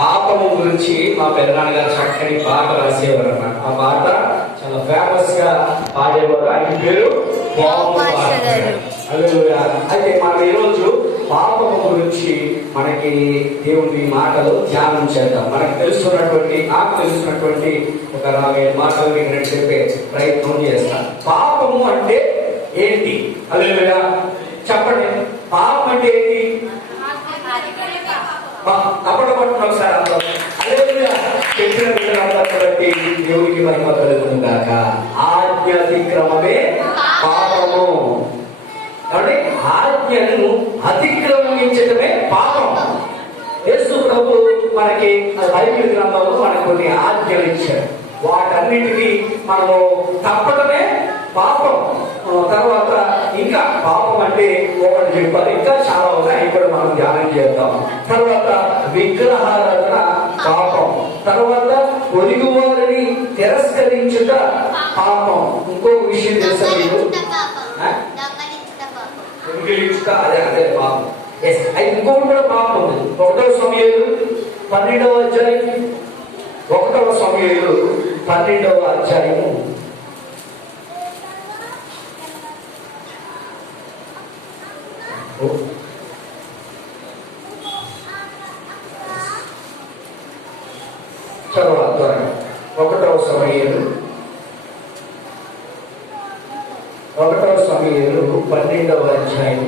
పాపము గురించి మా పెద్దనాన్నగారు చక్కని పాట రాసేవారు అన్నమాట. ఆ పాట చాలా ఫేమస్ గా పాడేవారు. ఆయన పేరు అయితే మనం ఈరోజు పాపము గురించి మనకి దేవుని మాటలు ధ్యానం చేద్దాం. నాకు తెలుసున్నటువంటి ఒక 40 మాటలు మీకు నేను చెప్పే ప్రయత్నం చేస్తాను. పాపము అంటే ఏంటి? హల్లెలూయా చెప్పండి. పాపం అంటే ఏంటి? అప్పటికప్పుడు ఒకసారి అందరం హల్లెలూయా చెప్పిన బిడ్డలందరూ బట్టి దేవునికి మహిమ కలుగును గాక. ఆజ్ఞాతిక్రమమే పాపము. కాబట్టి ఆజ్ఞను అతిక్రమించడమే పాపం. యేసు ప్రభు మనకి బైబిల్ గ్రంథంలో మనకు కొన్ని ఆజ్ఞలు ఇచ్చారు. వాటన్నిటికీ మనము తప్పడమే పాపం. తర్వాత ఇంకా పాపం అంటే ఒకటి చెప్పాలి, ఇంకా చాలా ఉన్నాయి, కూడా మనం ధ్యానం చేద్దాం. తర్వాత విగ్రహారాధన పాపం. తర్వాత పొరుగు వారిని తిరస్కరించుట పాపం. ఇంకో విషయం తెలుసా మీకు? అదే పాపం. ఇంకొకటి కూడా పాపం ఉంది. 1వ సమూయేలు 12వ అధ్యాయం. 1వ సమూయేలు 12వ అధ్యాయము తర్వాత 1వ సమూయేలు 12వ అధ్యాయం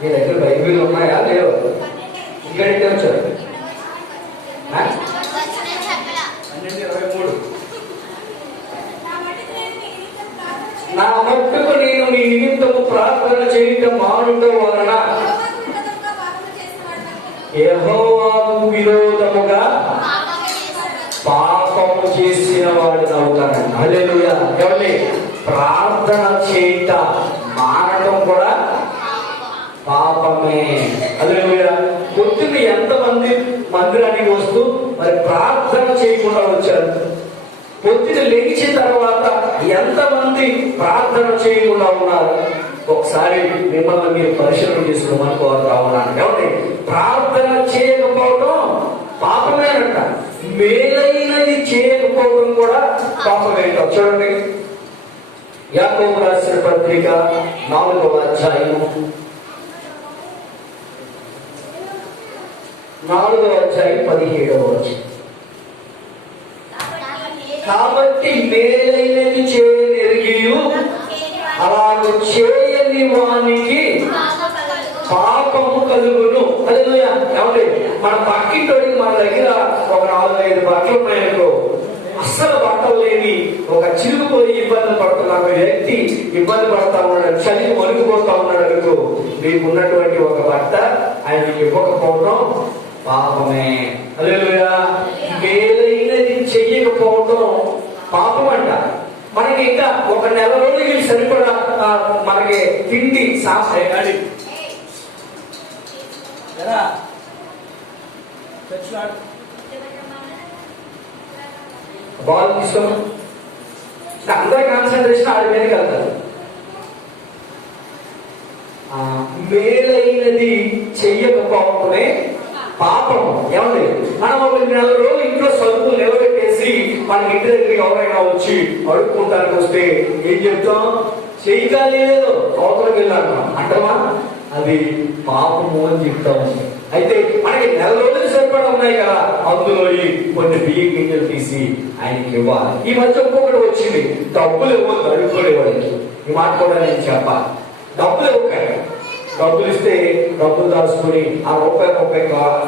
మీ దగ్గర బైబిల్ ఉన్నాయా? లేవు? ఇక్కడికి వచ్చారు 12:23. నా మట్టుకు నేను మీ నిమిత్తము ప్రార్థన చేయటం మానుట వలన యెహోవాకు విరోధముగా పాపము చేసిన వాడిని అవుతానండి. హల్లెలూయా. ఎవరి ప్రార్థన చేయట మానటం కూడా పాపమే. హల్లెలూయా. పొద్దున్న ఎంతమంది మందిరానికి వస్తూ మరి ప్రార్థన చేయకుండా వచ్చారు? పొద్దున లేచిన తర్వాత ఎంతమంది ప్రార్థన చేయకుండా ఉన్నారు? ఒకసారి మిమ్మల్ని మీరు పరిశీలన చేసుకోమని కోరుతా ఉన్నాను. కాబట్టి ప్రార్థన చేయకపోవడం పాపమేనంట. మేలైనది చేయకపోవడం కూడా పాపమేంట. చూడండి, యాకోబు రాసిన పత్రిక 4వ అధ్యాయం 17వ వచనం. కాబట్టి మేలైనది చేయనెరిగియు అలాగ చేయని వానికి పాపము కలుగును. హల్లెలూయా. ఏమండి, మన పక్కింటోడికి మన దగ్గర ఒక 4-5 బట్టలు ఉన్నాయనుకో, అస్సలు బట్టలు లేని ఒక చిరుగుపోయి ఇబ్బంది పడుతున్న వ్యక్తి ఇబ్బంది పడతా ఉన్నాడు, చలికి వణికిపోతా ఉన్నాడు అనుకో, మీకు ఉన్నటువంటి ఒక బట్ట ఆయనకి ఇవ్వకపోవడం పాపమే. హల్లెలూయా. మేలైనది చెయ్యకపోవడం పాపం అంట. మనకి ఇంకా ఒక నెల రోజులకి సరిపడా మనకి తిండి సాంసాడి బాల్ తీసుకోమా, అందరి కాన్సన్ట్రేషన్ ఆడి మీదకి వెళ్తారు. మేలైనది చెయ్యకపోవడమే పాపం. ఏమండి, మనం ఒక నెల రోజులు ఇంట్లో సరుకులు నిలబెట్టేసి మన ఇంటి దగ్గరికి ఎవరైనా వచ్చి అడుక్కుంటానికి వస్తే ఏం చెప్తాం? చెయ్యాలి లేదు, అవతలకి వెళ్ళాను అంటామా? అది పాపము అని చెప్తాము. అయితే మనకి నెల రోజులు సరిపడా ఉన్నాయి కదా, అందులో కొన్ని బియ్యం గింజలు తీసి ఆయనకి ఇవ్వాలి. ఈ మధ్య ఇంకొకటి వచ్చింది, డబ్బులు ఇవ్వద్దు అడుక్కోలేవాడికి. ఈ మాట కూడా నేను చెప్పాలి. డబ్బులు ఇవ్వకాయ, డబ్బులు ఇస్తే డబ్బులు దాచుకుని ఆ రూపాయి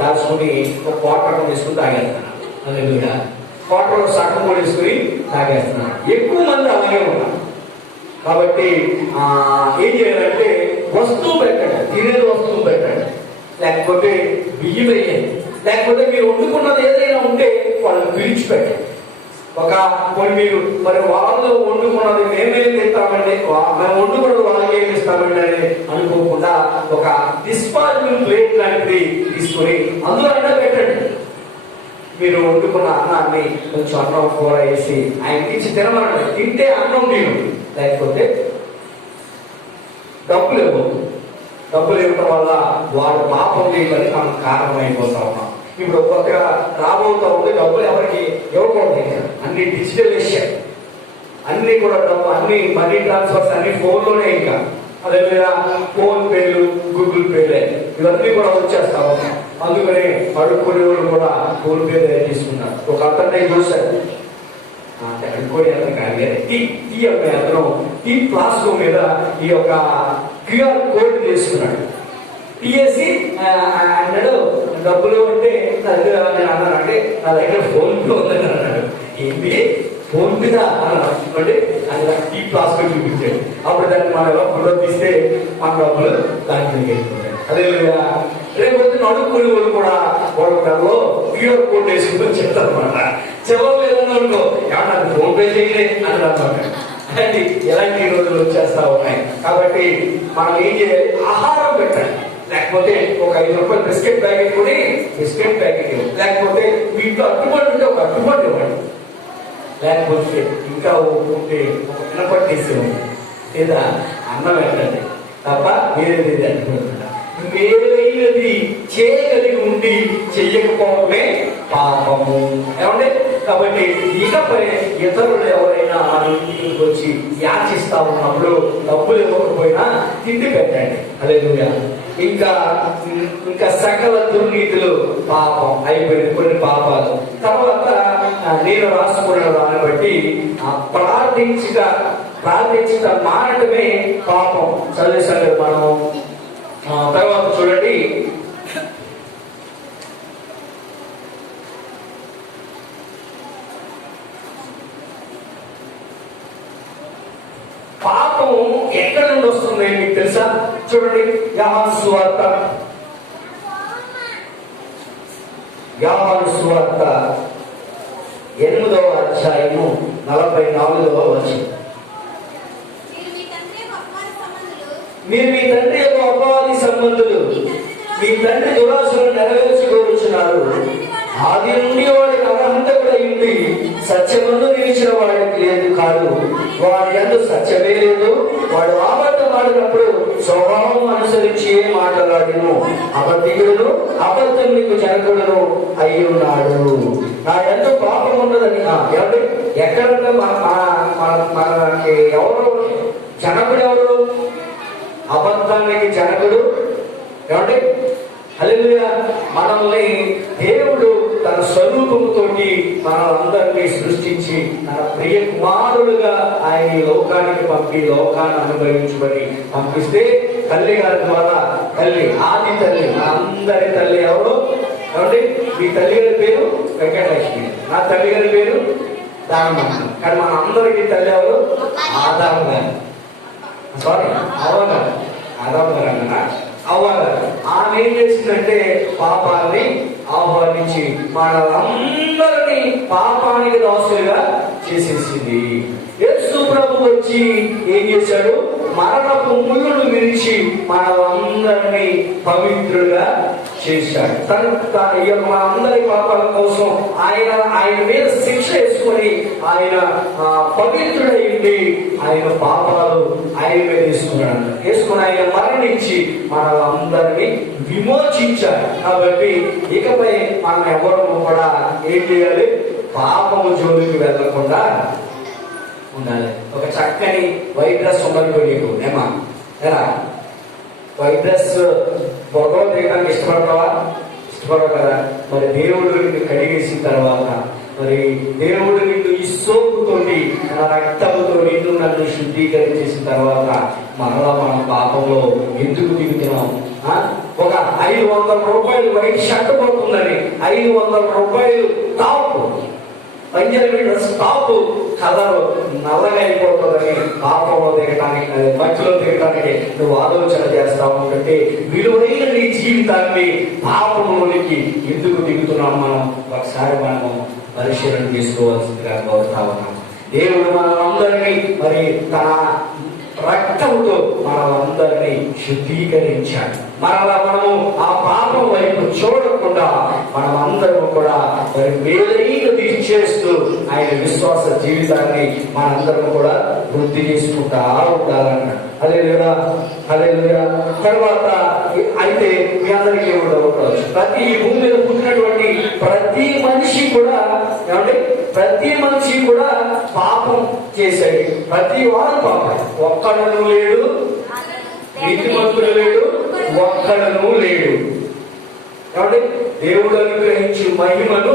దాచుకుని ఒక క్వార్టర్ తీసుకుని తాగేస్తున్నాను. అదే క్వార్టర్ సగం కూడా తీసుకుని తాగేస్తున్నాను. ఎక్కువ మంది అలాగే ఉన్నారు. కాబట్టి ఏం చేయాలంటే వస్తువు పెట్టండి, తినేది వస్తువు పెట్టండి, లేకపోతే బియ్యం వేయండి, లేకపోతే మీరు వండుకున్నది ఏదైనా ఉంటే వాళ్ళని పిలిచిపెట్టండి. కొన్ని మీరు మరి వాళ్ళు వండుకున్నది మేమేం తింటామండి, మేము వండుకున్నది వాళ్ళకి ఏమి ఇస్తామండి అని అనుకోకుండా ఒక డిస్పాజిబుల్ ప్లేట్ లాంటిది తీసుకొని అందులో అయినా పెట్టండి. మీరు వండుకున్న అన్నాన్ని కొంచెం అన్నం కూర వేసి ఆయనకి ఇచ్చి తినమనండి. తింటే అన్నం తిను, లేకపోతే డబ్బులు ఇవ్వదు. డబ్బులు ఇవ్వడం వల్ల వాడు పాపం చేయమని మనం కారణం అయిపోతా ఉన్నాం. ఇప్పుడు కొత్తగా రాబోతా ఉంది, డబ్బులు ఎవరికి ఇవ్వకూడదు. అన్ని డిజిటల్ విషయం, అన్ని కూడా డబ్బు, అన్ని మనీ ట్రాన్స్ఫర్స్ అన్ని ఫోన్లోనే. ఇంకా అదే మీద ఫోన్ పేలు, గూగుల్ పేలే ఇవన్నీ కూడా వచ్చేస్తా ఉన్నాయి. అందుకని అడుక్కునే వాళ్ళు కూడా ఫోన్ పే తీసుకున్నారు. ఒక అతన్ని చూశారు, అడుక్కోని అతను కాదు కానీ టీ అమ్మాయి అతను టీ ప్లాస్కో మీద ఈ యొక్క క్యూఆర్ కోడ్ తీసుకున్నాడు. టీఏసి అన్నాడు డబ్బులు అంటే నేను అన్నాను, అంటే నా దగ్గర ఫోన్ పే ఉందని అన్నాడు. ఏంటి ఫోన్ మీద అంటే అది టీ ప్లాస్కో చూపించాడు. అప్పుడు దాన్ని మన ఫోటో తీస్తే మన డబ్బులు దానికి వెళ్ళిపోయాయి. అదే రేపు అడుక్కునే వాళ్ళు కూడా వాళ్ళలో క్యూఆర్ కోడ్ వేసుకుని చెప్తారు అనమాట. చివరి లేదన్నా అనుకో ఏమన్నా ఫోన్ పే చేయలే అని అనమాట. అంటే ఎలాంటి రోజులు వచ్చేస్తా ఉన్నాయి. కాబట్టి మనం ఏం చేయాలి, ఆహారం పెట్టండి. లేకపోతే ఒక 5 రూపాయలు బిస్కెట్ ప్యాకెట్ కొని బిస్కెట్ ప్యాకెట్ ఇవ్వండి. లేకపోతే వీటిలో అట్టుబడి ఉంటే ఒక అట్టుబడి ఇవ్వండి. లేకపోతే ఇంకా ఉంటే ఒక పినపట్టేసి లేదా అన్నం పెట్టండి తప్ప వేరేది అట్టుకుంటున్నా. మేలైనది చేయగలిగి ఉండి చెయ్యకపోవడమే పాపము. ఏమంటే కాబట్టి ఇకపై ఇతరులు ఎవరైనా మన ఇంటికి వచ్చి యాచిస్తా ఉన్నప్పుడు డబ్బులు ఇవ్వకపోయినా తిండి పెట్టండి. హల్లెలూయా. ఇంకా సకల దుర్నీతులు పాపం అయిపోయింది, కొన్ని పాపాలు. తర్వాత నేను రాసుకున్న దాన్ని బట్టి ప్రార్థించట మారటమే పాపం. చదివేసారు మనము. తర్వాత చూడండి, పాపం ఎక్కడ నుండి వస్తుంది మీకు తెలుసా? చూడండి, యోహాను సువార్త 8వ అధ్యాయము 44వ వచనం. మీరు మీ తండ్రి యొక్క అపవాది సంబంధులు, మీ తండ్రి దురాశలను నెరవేర్చుకోరుచున్నారు. ఆది నుండి వాడికి అర్హంతకుడు అయింది, సత్యమందు నిలిచిన వాడికి లేదు కాదు. వాడి యందు సత్యమే లేదు. వాడు అబద్ధం ఆడినప్పుడు స్వభావం అనుసరించి మాట్లాడిను. అబద్ధికుడును అబద్ధములకు జనకుడును అయి ఉన్నాడు. నా యందు పాపం ఉన్నదని. ఎక్కడంటే మనకి ఎవరు జనకుడు? ఎవరు అబద్ధానికి జనకుడు? ఏమంటే హల్లెలూయా. మనల్ని దేవుడు తన స్వరూపంతో మనలందరినీ సృష్టించి తన ప్రియ కుమారుడుగా ఆయన ఈ లోకానికి పంపి లోకాన్ని అనుభవించబడి పంపిస్తే తల్లి గారి ద్వారా ఆది తల్లి, అందరి తల్లి ఎవరు? ఏమంటే మీ తల్లి గారి పేరు వెంకటలక్ష్మి, నా తల్లి గారి పేరు దానమ్మ. కానీ మన అందరికీ తల్లి ఎవరు? ఆదాము గారు. సారీ, అవ్వగారు. ఆదాము గారు అన్నా అవ్వగారు. ఆమె ఏం చేసిందంటే పాపాన్ని ఆహ్వానించి మనలందరినీ పాపానికి దాసులుగా చేసేసింది. యేసు ప్రభు వచ్చి ఏం చేశాడు? మరణపు ముళ్ళను విరిచి మనలందరినీ పవిత్రులుగా చేశాడు. మన అందరి పాపాల కోసం ఆయన మీద శిక్ష వేసుకొని ఆయన పవిత్రుడైంది. ఆయన పాపాలు ఆయన మీద వేసుకుని ఆయన మరణించి మనలందరినీ విమోచించాడు. కాబట్టి ఇకపై మనం ఎవరు కూడా ఏం చేయాలి? పాపము జోలికి వెళ్ళకుండా ఉండాలి. ఒక చక్కని వైట్ డ్రెస్ ఉండదు నీకు ఏమా? ఎలా వైట్ డ్రెస్ భగవద్ వేయడానికి ఇష్టపడతావా? ఇష్టపడవు కదా. మరి దేవుడు నిన్ను కడిగేసిన తర్వాత, మరి దేవుడు నిన్ను ఈ సోపుతోటి తన రక్తంతో నిన్ను నన్ను శుద్ధీకరించేసిన తర్వాత మరలా మనం పాపంలో ఎందుకు దిగుతున్నాం? ఒక 500 రూపాయలు వైట్ షర్ట్ పడుతుందని 500 రూపాయలు top Punjabi dress top colour నల్లగా అయిపోతుందని పాపంలో దిగటానికి, మధ్యలో దిగటానికి నువ్వు ఆలోచన చేస్తా ఉంటే విలువైన నీ జీవితాన్ని పాపంలోనికి ఎందుకు దిగుతున్నాం? మనం ఒకసారి మనము పరిశీలన చేసుకోవాల్సిందిగా కోరుతా ఉన్నాం. దేవుడు మనందరినీ మరి తన రక్తంతో మనమందరినీ శుద్ధీకరించాడు. మరలా మనము ఆ పాపం వైపు చూడకుండా మనమందరం కూడా మరి మేలైన చేస్తూ ఆయన విశ్వాస జీవితాన్ని మనందరం కూడా వృద్ధి చేసుకుంటా ఉండాలన్నాడు. హల్లెలూయా. తర్వాత అయితే మీ అందరికీ ఉండవచ్చు, ప్రతి ఈ భూమి మీద పుట్టినటువంటి ప్రతి మనిషి కూడా ఏమంటే ప్రతి మనిషి కూడా పాపం చేశాడు. ప్రతి వాడు పాపం, ఒక్కడను లేడు, నీతిమంతుడు లేడు, ఒక్కడను లేడు. కాబట్టి దేవుడు అనుగ్రహించి మహిమను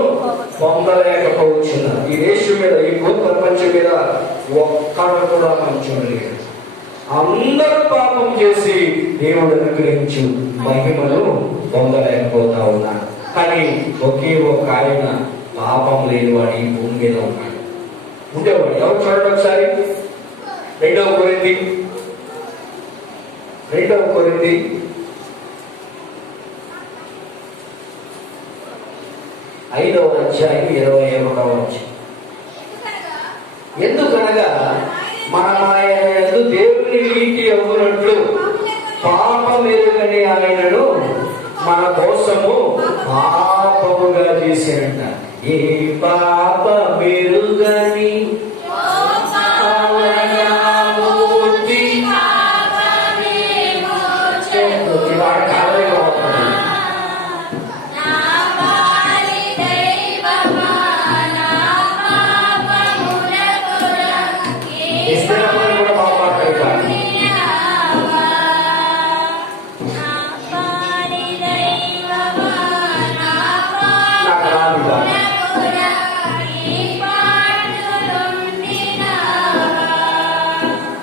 పొందలేకపోతున్నారు. ఈ దేశం మీద, ఈ భూత ప్రపంచం మీద ఒక్కడు కూడా మంచోడు లేడు. అందరూ పాపం చేసి దేవుడు అనుగ్రహించి మహిమను పొందలేకపోతా ఉన్నారు. కానీ ఒకే ఒక ఆయన పాపం లేనివాడు ఈ భూమి మీద ఉన్నాడు, ఉండేవాడు. ఎవరు చూడండి ఒకసారి, 2వ కొరింథీ 5వ అధ్యాయం 21వ వచనం. ఎందుకనగా మనం ఆయన యందు దేవుని నీతి అవ్వునట్లు పాపమెరుగని ఆయనను మన కోసము పాపముగా చేసినట్ట. ఏ పాపమెరుగని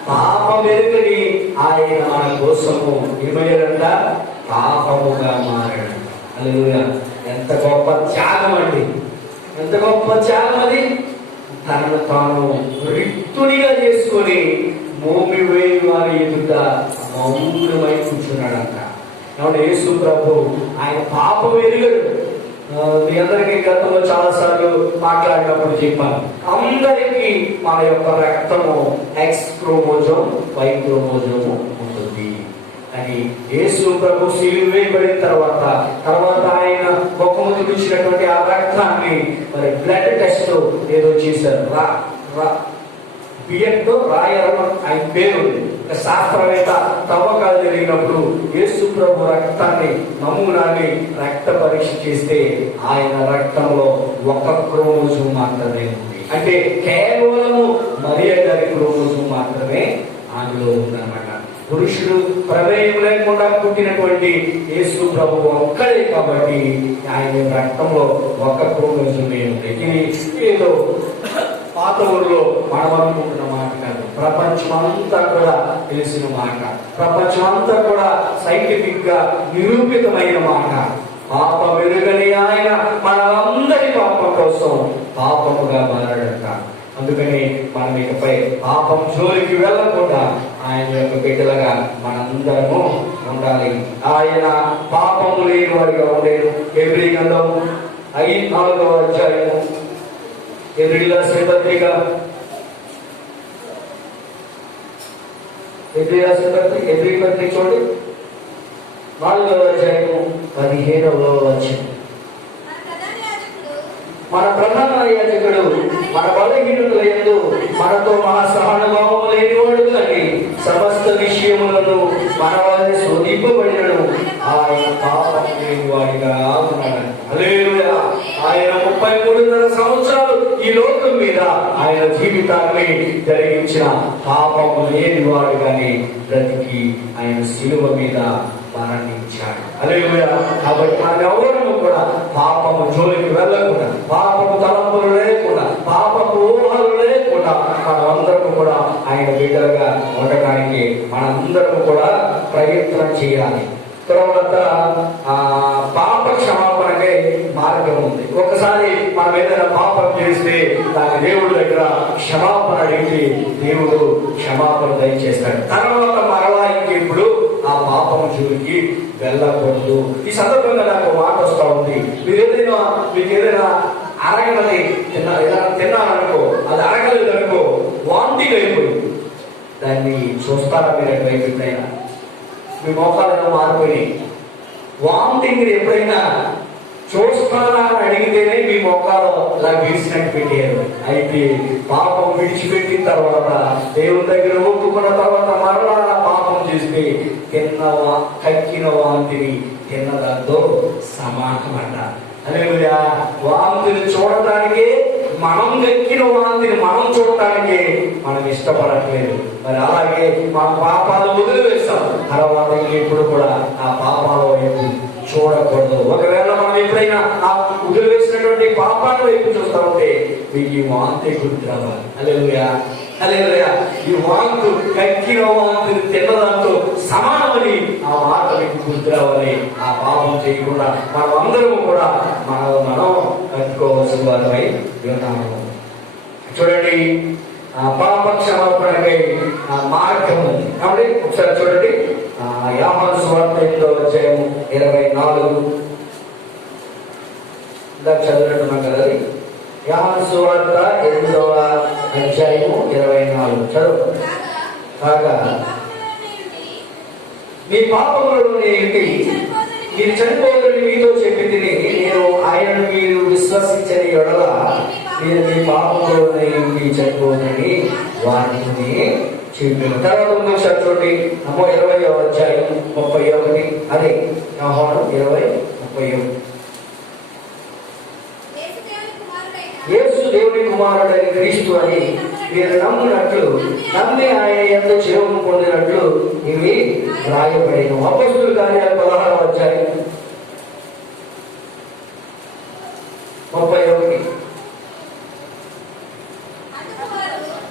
పాపమెరుగని ఆయన మన కోసము ఏమయ్యాడంట? పాపముగా మారాడంట. హల్లెలూయా. ఎంత గొప్ప త్యాగం అండి, ఎంత గొప్ప త్యాగం అది. తనను తాను రిక్తునిగా చేసుకొని భూమి వేయి వారి ఎదుట మౌనమై కూర్చున్నాడంట. కాబట్టి యేసు ప్రభు ఆయన పాపం ఎరుగడు. మీ అందరికీ గతంలో చాలా సార్లు మాట్లాడినప్పుడు చెప్పాను, అందరికీ మన యొక్క రక్తము X క్రోమోజోమ్ Y క్రోమోజోము ఉంటుంది. అని యేసు ప్రభు సిలువ వేయబడిన తర్వాత ఆయన ముఖము చూపించినటువంటి ఆ రక్తాన్ని మరి బ్లడ్ టెస్ట్ ఏదో చేశారు. బియ్యంతో రాయడం ఆయన పేరు. శాస్త్రవేత్త తవ్వకాలు జరిగినప్పుడు యేసు ప్రభు రక్తాన్ని నమూనాన్ని రక్త పరీక్ష చేస్తే ఆయన రక్తంలో 1 క్రోమోజోమ్ మాత్రమే ఉంది. అంటే కేవలము మరియ గారి క్రోమోజోమ్ మాత్రమే ఆమెలో ఉందన్నమాట. పురుషుడు ప్రమేయం లేకుండా పుట్టినటువంటి యేసు ప్రభు ఒక్కడే కాబట్టి ఆయన రక్తంలో 1 క్రోమోజోమే ఉంది. ఇది ఏదో పాత ఊరిలో మనం అనుకుంటున్న మాట కాదు, ప్రపంచమంతా కూడా తెలిసిన మాట, ప్రపంచమంతా కూడా సైంటిఫిక్ గా నిరూపితమైన మాట. పాపం ఎరుగని ఆయన మనందరి పాపం కోసం పాపముగా మారాడంట. అందుకని మనం ఇకపై పాపం జోలికి వెళ్ళకుండా ఆయన యొక్క బిడ్డలుగా మనందరము ఉండాలి. ఆయన పాపము లేని వాడిగా ఉండేది. హెబ్రీ గ్రంథం 4వ అధ్యాయము, హెబ్రీ రాసిన పత్రిక 4వ అధ్యాయము 15వ వచనం. మన ప్రధాన యాజకుడు మన బలహీనతల యందు మనతో మహా సహానుభావము లేనివాడు కానీ సమస్త విషయములను మన వలన శోధింపబడినను ఆయన పాపం లేనివాడిగా ఉన్నాడు. హల్లెలూయా. ఆయన 33.5 సంవత్సరాలు ఈ లోకం మీద ఆయన జీవితాన్ని జరిగించిన పాపము లేనివాడు కానీ బ్రతికి ఆయన శిలువ మీద మరణించాడు. హల్లెలూయా. కాబట్టి మన ఎవరము కూడా పాపము జోలికి వెళ్ళకుండా, పాపము తలంపులు లేకుండా, పాపపు ఊహలు లేకుండా మనమందరము కూడా ఆయన బిడ్డలుగా ఉండడానికి మనందరము కూడా ప్రయత్నం చేయాలి. తర్వాత పాప క్షమాపణకే మార్గం ఉంది. ఒకసారి మనం ఏదైనా పాపం చేస్తే దాని దేవుడి దగ్గర క్షమాపణ అడిగి దేవుడు క్షమాపణ దయచేస్తాడు. తర్వాత మరలా ఇంకెప్పుడు ఆ పాపం జోలికి వెళ్ళకూడదు. ఈ సందర్భంగా నాకు మాట వస్తూ ఉంది, మీకు ఏదైనా అరగనది తిన్నారనుకో, అది అరగలేదు అనుకో, వాంతింగ్ అయిపోయింది, దాన్ని చూస్తారా మీరు ఎటువైపు ఎప్పుడైనా? మీ మోకాలు మారిపోయినాయి. వామిటింగ్ ఎప్పుడైనా చూస్తారా అని అడిగితేనే మీ మోకాలు ఇలా విడిచినట్టు పెట్టారు. అయితే పాపం విడిచిపెట్టిన తర్వాత దేవుని దగ్గర ఒప్పుకున్న తర్వాత మరలా పాపం చేస్తే కక్కిన వాంతిని తిన్నదాంతో సమానమట. హల్లెలూయా. వాంతిని చూడటానికి, మనం కక్కిన వాంతిని మనం చూడటానికి మనం ఇష్టపడట్లేదు. మరి అలాగే మన పాపాలు వదిలివేస్తాం, తర్వాత ఎప్పుడు కూడా ఆ పాపాల వైపు చూడకూడదు. ఒకవేళ మనం ఎప్పుడైనా ఆ వదిలివేసినటువంటి పాపాల వైపు చూస్తా ఉంటే మీకు ఈ వాంతి గుర్తు రావాలి. హల్లెలూయా, హల్లెలూయా. ఈ వాంతు కక్కిన వాంతిని తిన్నదాంతో సమానమని ఆ మాట మీకు గుర్తు రావాలి. ఆ పాపం చేయకుండా మనం అందరము కూడా మనం కట్టుకోవాల్సిన వారమై ఉన్నాము. చూడండి, ఆ పాప క్షమాపణకై మార్గం ఉంది కాబట్టి ఒకసారి చూడండి. యోహాను సువార్త 8వ అధ్యాయం 24 చదివినట్టున్నాం కదా. అది యోహాను సువార్త 8వ అధ్యాయం 24 చదువు. కాగా మీ పాపములలోనే మీరు చనిపోదని మీతో చెప్పి తిని, నేను ఆయనను మీరు విశ్వసించని ఎడల మీరు మీ పాపములలోనే చనిపోదని వారిని చెప్పిన తర్వాత ఒకసారి చూడండి. 20వ అధ్యాయం 31. అదే యోహాను 20:31. యేసు దేవుని కుమారుడైన క్రీస్తు అని మీరు నమ్మినట్లు, నమ్మి ఆయన యందు జీవము పొందినట్లు ఇవి రాయబడిన. అపొస్తలుల కార్యాలు 16వ అధ్యాయం 31.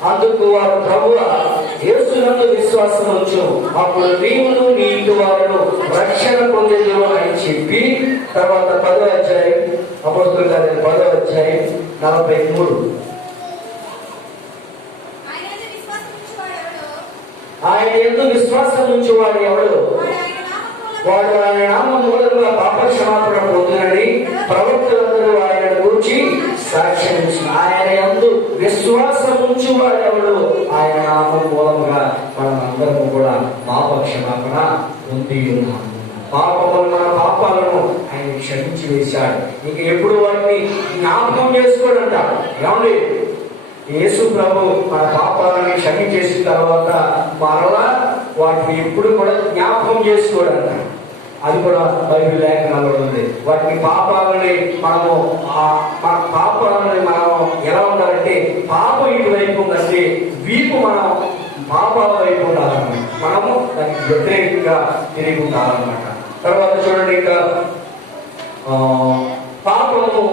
అందుకు వారు ప్రభువా యేసునందు విశ్వాసం ఉంచు, అప్పుడు నీవును నీ ఇంటి వారును రక్షణ పొందేదురు అని చెప్పి తర్వాత 10వ అధ్యాయం అపొస్తలుల కార్యాలు 10వ అధ్యాయం 43. ఆయన యందు విశ్వాసం ఉంచువాడు ఎవడు వాడు ఆయన నామం మూలంగా పాప క్షమాపణ పొందునని ప్రవక్తలందరూ ఆయన గురించి సాక్ష్యం ఇచ్చిన. ఆయన యందు విశ్వాసం ఉంచువాడు ఎవడు ఆయన నామం మూలంగా మనం అందరము కూడా పాప క్షమాపణ పొంది ఉన్నాము. పాపములు, మన పాపాలను ఆయన క్షమించి వేశాడు. ఇంక ఎప్పుడు వాటిని జ్ఞాపకం చేసుకోడంట. ఏమండి, యేసు ప్రభు మన పాపాలని క్షమించేసిన తర్వాత మరలా వాటిని ఎప్పుడు కూడా జ్ఞాపకం చేసుకోడంట. అది కూడా బైబిల్ లేఖనాల్లో ఉంది. వాటిని పాపాలని మన పాపాలని మనం ఎలా ఉండాలంటే, పాపం ఇటువైపు ఉందంటే వీపు మనం పాపాల వైపు ఉండాలన్నమాట. మనము దానికి వ్యతిరేకంగా తిరిగి ఉండాలన్నమాట. తర్వాత చూడండి, ఇంకా పాపము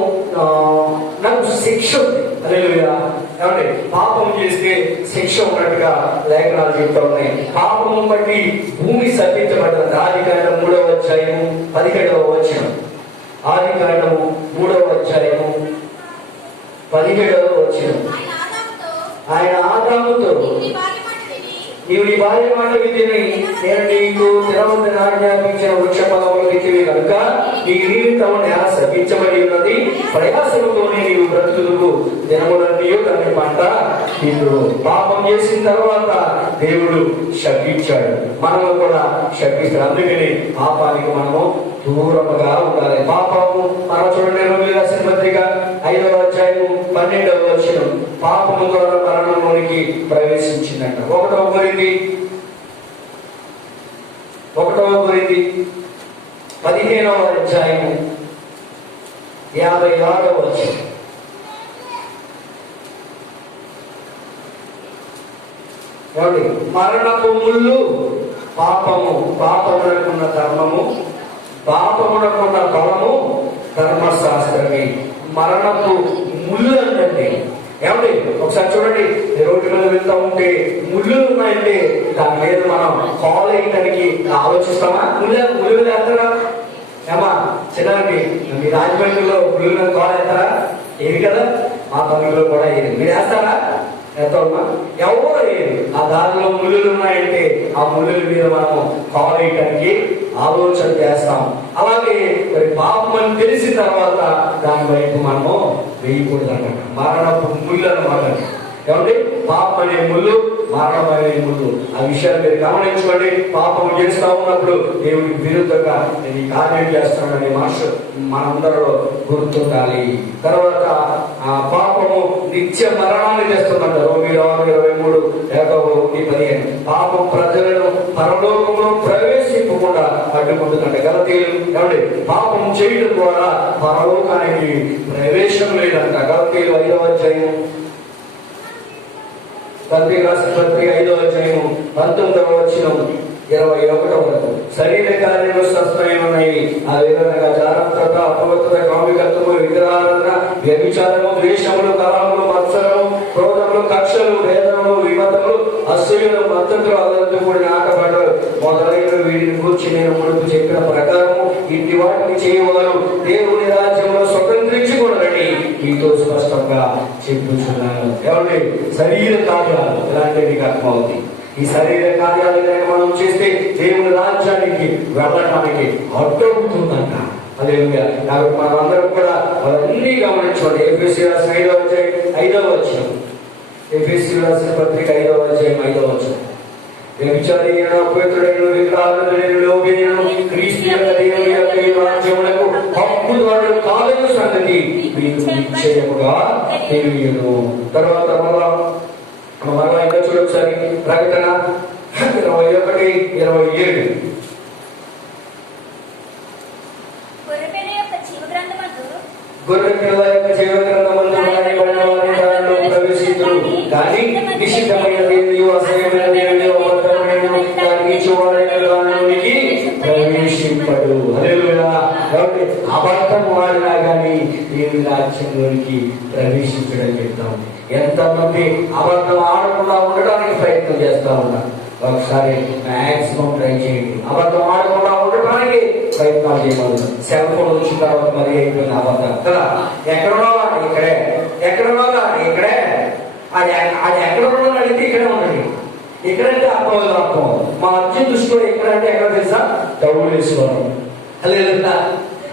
నాకు శిక్ష ఉంది. హల్లెలూయా. ఏమంటే పాపం చేస్తే శిక్ష ఉన్నట్టుగా లేఖనాలు చెప్తా ఉన్నాయి. పాపము బట్టి భూమి శపించబడ్డది. ఆదికాండం 3వ అధ్యాయము 17వ వచనం. ఆదికాండము 3వ అధ్యాయము 17వ వచనం. ఆయన ఆదాముతో నీవు నీ భార్య మాట విధిని నేను నీకు తినవద్దని ఆజ్ఞాపించిన వృక్ష ఫలములు తింటివి కనుక నీ జీవితం శపించబడి ఉన్నది, ప్రయాసముతోనే నీవు బ్రతుకుదువు, దినములన్నీ దాని పంట తిందువు. పాపం చేసిన తర్వాత దేవుడు శపించాడు, మనము కూడా శపిస్తాడు. అందుకని పాపానికి మనము దూరముగా ఉండాలి. పాపము మనం చూడండి, రోమిలకు రాసిన పత్రిక 5వ అధ్యాయము 12వ వచనం. పాపము ద్వారా మరణంలోనికి ప్రవేశించిందంట. 1వ కొరింథీ 15వ అధ్యాయము 56వ వచనం. మరణపు ముళ్ళు పాపము, పాపమునకున్న ధర్మము, పాపమునకున్న బలము ధర్మశాస్త్రమే. మరణపు ముళ్ళు అంటే ఏమండి, ఒకసారి చూడండి, రోడ్డు మీద వెళ్తా ఉంటే ముళ్ళు ఉన్నాయంటే దాని మీద మనం కాల్ వేయడానికి ఆలోచిస్తామా? ముళ్ళు వేస్తారా? ఏమా చిన్నారండి, మీ రాజమండ్రిలో ముళ్ళు మీద కాల్ వేస్తారా? ఏది కదా, మా తమిళలో కూడా ఏది. మీరు వేస్తారా? ఎంతమ్మా ఎవరు ఆ దారిలో ముళ్ళు ఉన్నాయంటే ఆ ముళ్ళ మీద మనము కాల్ వేయడానికి ఆలోచన చేస్తాం. అలాగే మరి పాపం అని తెలిసిన తర్వాత దాని వైపు మనము వేయకూడదు అన్నమాట. మరణపు ముళ్ళు అన్నమాట. ఏమండి, పాపం అనే ముళ్ళు, మరణం అనే ముళ్ళు. ఆ విషయాలు మీరు గమనించుకోండి. పాపం చేస్తా ఉన్నప్పుడు దేవుడికి విరుద్ధంగా నేను ఈ కార్యం చేస్తానని మనసు మనందరూ గుర్తుండాలి. తర్వాత ఆ పాపము నిత్య మరణాన్ని తెస్తుందంట. రోమీయులు 6:23-15. పాపం ప్రజలను పరలోకంలో ప్రవేశింపకుండా అడ్డుకుంటుందంట. గలతీయులు ఏమండి, పాపం చేయడం ద్వారా పరలోకానికి ప్రవేశం లేదంట. గలతీయులు 5వ అధ్యాయం, గలతీయులు రాసిన పత్రిక 5వ అధ్యాయం 19వ వచనం 21 వరకు. శరీర కార్యములు స్పష్టమై ఉన్నాయి. ఆ విధంగా జాగ్రత్త, అపవిత్రత, కామికత్వము, విగ్రహారాధన, వ్యభిచారము, ద్వేషములు, కలహములు, మత్సరము, క్రోధములు, కక్షలు, వేదనలు, విమతములు, అసూయలు, మద్దతులు, అదనంతో కూడిన ఆటపాటలు మొదలైన వీటిని కూర్చి నేను మునుపు చెప్పిన ప్రకారము ఇంటి వాటిని చేయవారు దేవుని రాజ్యంలో స్వతంత్రించుకోవాలని మీతో స్పష్టంగా చెప్పుచున్నాను. ఏమండి, శరీర కార్యాలు ఇలాంటివి మీకు అర్థమవుతాయి. ఈ శరీర కార్యాలు మనం చేస్తే దేవుని రాజ్యానికి వెళ్ళటానికి అడ్డవుతుందంట. హల్లెలూయా. కాబట్టి మనం అందరం కూడా అవన్నీ గమనించుకోండి. ఎఫెసీయుల రాసిన 5వ అధ్యాయం 5వ వచనం. ఎఫెసీయుల రాసిన పత్రిక 5వ అధ్యాయం 5వ వచనం. వ్యభిచారైన, అపవిత్రుడైన, విగ్రహారాధకుడైన, లోభీయుడైన క్రీస్తు యొక్క దేవుని యొక్క ఈ రాజ్యమునకు హక్కుదారుడు కాదని సంగతి మీకు నిశ్చయముగా తెలియను. తర్వాత మరలా ఇంకా చూడొకసారి ప్రకటన 21:27. గొర్రెపిల్ల యొక్క జీవ గ్రంథమందు రాయబడిన వారి దానిలో ప్రవేశించురు. కానీ నిషిద్ధమైన దేవునియు, అసహ్యమైన దేవునియు, అబద్ధమైన దానికి ఇచ్చేవాడైన దానిలోనికి ప్రవేశింపడు. హల్లెలూయా. కాబట్టి అబద్ధం వాడినా కానీ దేవుని రాజ్యంలోనికి ప్రవేశించడం చెప్తాం. ఎంతమంది అబద్ధం ఆడకుండా ఉండడానికి ప్రయత్నం చేస్తా ఉన్నారు. ఒకసారి మాక్సిమం ట్రై చేయండి. అబద్ధం ఆడకుండా ఉండటానికి ప్రయత్నాలు చేయకూడదు. సెల్ ఫోన్ వచ్చిన తర్వాత మరి అయిపోయింది అబద్ధం కదా. ఎక్కడున్నా ఇక్కడే, ఎక్కడున్నా ఇక్కడే. అది ఎక్కడ ఉన్నా అడిగితే ఇక్కడే ఉండండి. ఇక్కడంటే అర్థం అర్థం. మా అర్జున్ దృష్టిలో ఎక్కడంటే ఎక్కడ తెలుసా? ధవళేశ్వరం. లేదా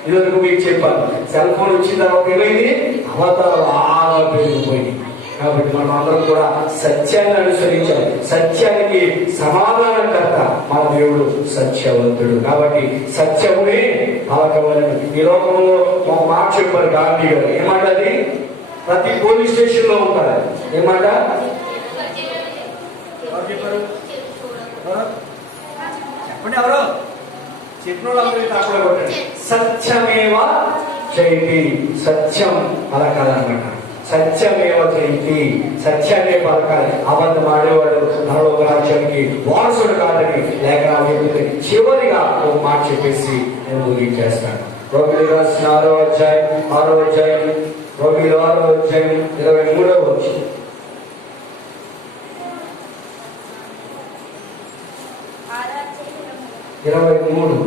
ఇదివరకు మీకు చెప్పాను, సెల్ ఫోన్ వచ్చిన తర్వాత ఏమైంది? అబద్ధాలు బాగా పెరిగిపోయింది. కాబట్టి మనం అందరం కూడా సత్యాన్ని అనుసరించాలి. సత్యానికి సమాధానకర్త మన దేవుడు సత్యవంతుడు. కాబట్టి సత్యమునే పలకవలెను. ఈ లోకంలో ఒక మాట చెప్పారు గాంధీ గారు. ఏమాట అది? ప్రతి పోలీస్ స్టేషన్ లో ఉంటారు. ఏమాట చెప్పండి, ఎవరు చెప్పిన వాళ్ళందరూ తాకూడ కొట్టండి. సత్యమేవ జయతి. సత్యం పలకాలన్నమాట. సత్యమేవ జయతి. సత్యాన్ని పలకాలి. అబద్ధం ఆడేవాడు పరలోక రాజ్యానికి వారసుడు కాదని లేఖనాలు చెప్తుంది. చివరిగా ఒక మాట చెప్పేసి నేను ముగించేస్తాను. రోమిలకు రాసిన 6వ అధ్యాయం 23వ వచనం. 23